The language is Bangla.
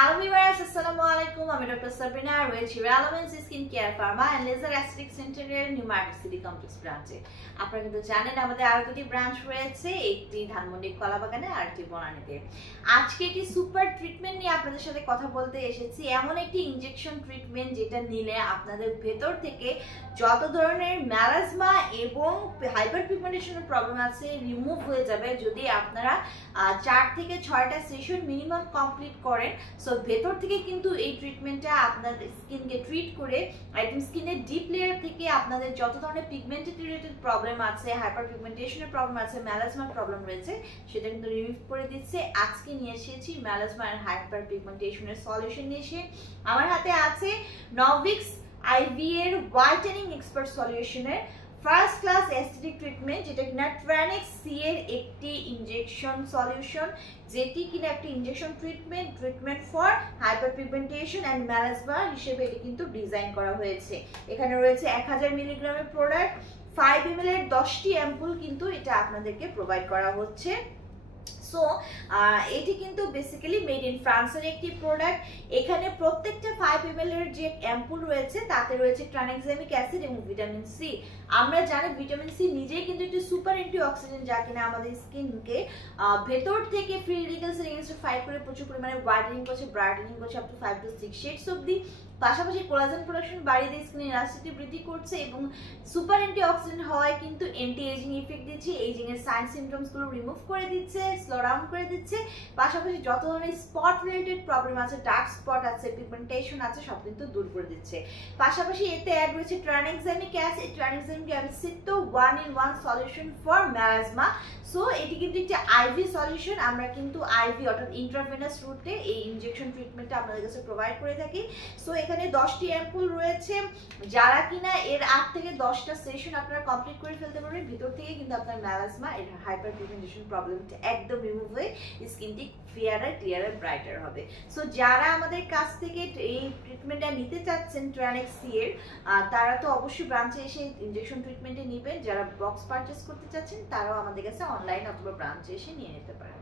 Hello viewers, Assalamualaikum. I'm Dr. Sabrina with Relevance Skincare Pharma and Laser Aesthetic Center এর নিউ মার্কেট সিটি কমপ্লেক্স ব্রাঞ্চে। আপনারা কিন্তু জানেন আমাদের আরো দুটি ব্রাঞ্চ রয়েছে, একটি ধানমন্ডি কলাবাগানে আর একটি বনানীতে। আজকে একটি সুপার ট্রিটমেন্ট নিয়ে আপনাদের সাথে কথা বলতে এসেছি। এমন একটি ইনজেকশন ট্রিটমেন্ট যেটা নিলে আপনাদের ভেতর থেকে যত ধরনের মেলাজমা এবং হাইপার পিগমেন্টেশনের প্রবলেম আছে রিমুভ হয়ে যাবে যদি আপনারা 4 থেকে 6টা সেশন মিনিমাম কমপ্লিট করেন। সো ভেতর থেকে কিন্তু এই ট্রিটমেন্টটা আপনাদের স্কিনকে ট্রিট করে একদম স্কিনের ডিপ লেয়ার থেকে আপনাদের যত ধরনের পিগমেন্টেড রিলেটেড প্রবলেম আছে, হাইপার পিগমেন্টেশনের প্রবলেম আছে, মেলাজমার প্রবলেম রয়েছে সেটা কিন্তু রিমুভ করে দিচ্ছে। আজকে নিয়ে এসেছি মেলাজমা আর হাইপার পিগমেন্টেশনের সলিউশন নিয়ে এসে। আমার হাতে আছে নভিক্স আইভি এর হোয়াইটেনিং এক্সপার্ট সলিউশনের ফার্স্ট ক্লাস এস্থেটিক ট্রিটমেন্ট, যেটা কিনা ট্রানেক্স সি এর একটি ইনজেকশন সলিউশন, যেটি কিনা একটি injection treatment for hyper pigmentation and melasma হিসেবে এটি কিন্তু ডিজাইন করা হয়েছে। এখানে রয়েছে 1000 মিলিগ্রামের প্রোডাক্ট, 5 ml এর 10টি অ্যাম্পুল কিন্তু এটা আপনাদেরকে প্রোভাইড করা হচ্ছে। সো এটি কিন্তু বেসিক্যালি মেড ইন ফ্রান্সের একটি প্রোডাক্ট। এখানে প্রত্যেকটা 5 ml এর যে অ্যাম্পুল রয়েছে তাতে রয়েছে ট্রানএক্সামিক অ্যাসিড এবং ভিটামিন সি। আমরা জানি ভিটামিন সি নিজেই কিন্তু একটি সুপার অ্যান্টিঅক্সিডেন্ট, যা কিনা আমাদের স্কিনকে ভেতর থেকে ফ্রি রেডিক্যালস এর এগেইনস্টে ফাইট করে প্রচুর পরিমাণে হোয়াইটেনিং করছে, ব্রাইটেনিং করছে আপ টু 5 to 6 শেডস অবধি। পাশাপাশি কোলাজেন প্রোডাকশন বাড়িয়ে দিয়ে স্কিন ইলাস্টিসিটি বৃদ্ধি করছে এবং সুপার অ্যান্টিঅক্সিডেন্ট হওয়ায় কিন্তু অ্যান্টি এজিং ইফেক্ট দিচ্ছে, এজিং এর সাইন সিমটমস গুলো রিমুভ করে দিচ্ছে, স্লো ডাউন করে দিচ্ছে। পাশাপাশি যত ধরনের স্পট রিলেটেড প্রবলেম আছে, ডার্ক স্পট আছে, পিগমেন্টেশন আছে, সব কিন্তু দূর করে দিচ্ছে। পাশাপাশি এতে অ্যাড রয়েছে ট্রানএক্সামিক অ্যাসিড। ট্রানএক্সামিক অ্যাসিড তো 1-in-1 solution for melasma. So এটি কিন্তু একটি আইভি সলিউশন। আমরা কিন্তু আইভি অর্থাৎ ইন্ট্রাভেনাস রুটে এই ইনজেকশন ট্রিটমেন্টটা আপনাদের কাছে প্রোভাইড করে থাকি। সো এখানে 10টি অ্যাম্পুল রয়েছে, যারা কিনা এর 8 থেকে 10টা সেশন আপনারা কমপ্লিট করে ফেলতে পারবেন। ভিতর থেকে কিন্তু আপনার মেলাজমা এর হাইপার পিগমেন্টেশন প্রবলেমটা একদম রিমুভ হয়ে স্কিনটি ক্লিয়ারার ক্লিয়ারার ব্রাইটার হবে। সো যারা আমাদের কাছ থেকে এই ট্রিটমেন্টটা নিতে চাচ্ছেন ট্রানেক্স সি এর, তারা তো অবশ্যই ব্রাঞ্চে এসে ইনজেকশন ট্রিটমেন্টে নেবেন। যারা বক্স পারচেস করতে চাচ্ছেন তারাও আমাদের কাছে অনলাইন অথবা ব্রাঞ্চে এসে নিয়ে নিতে পারেন।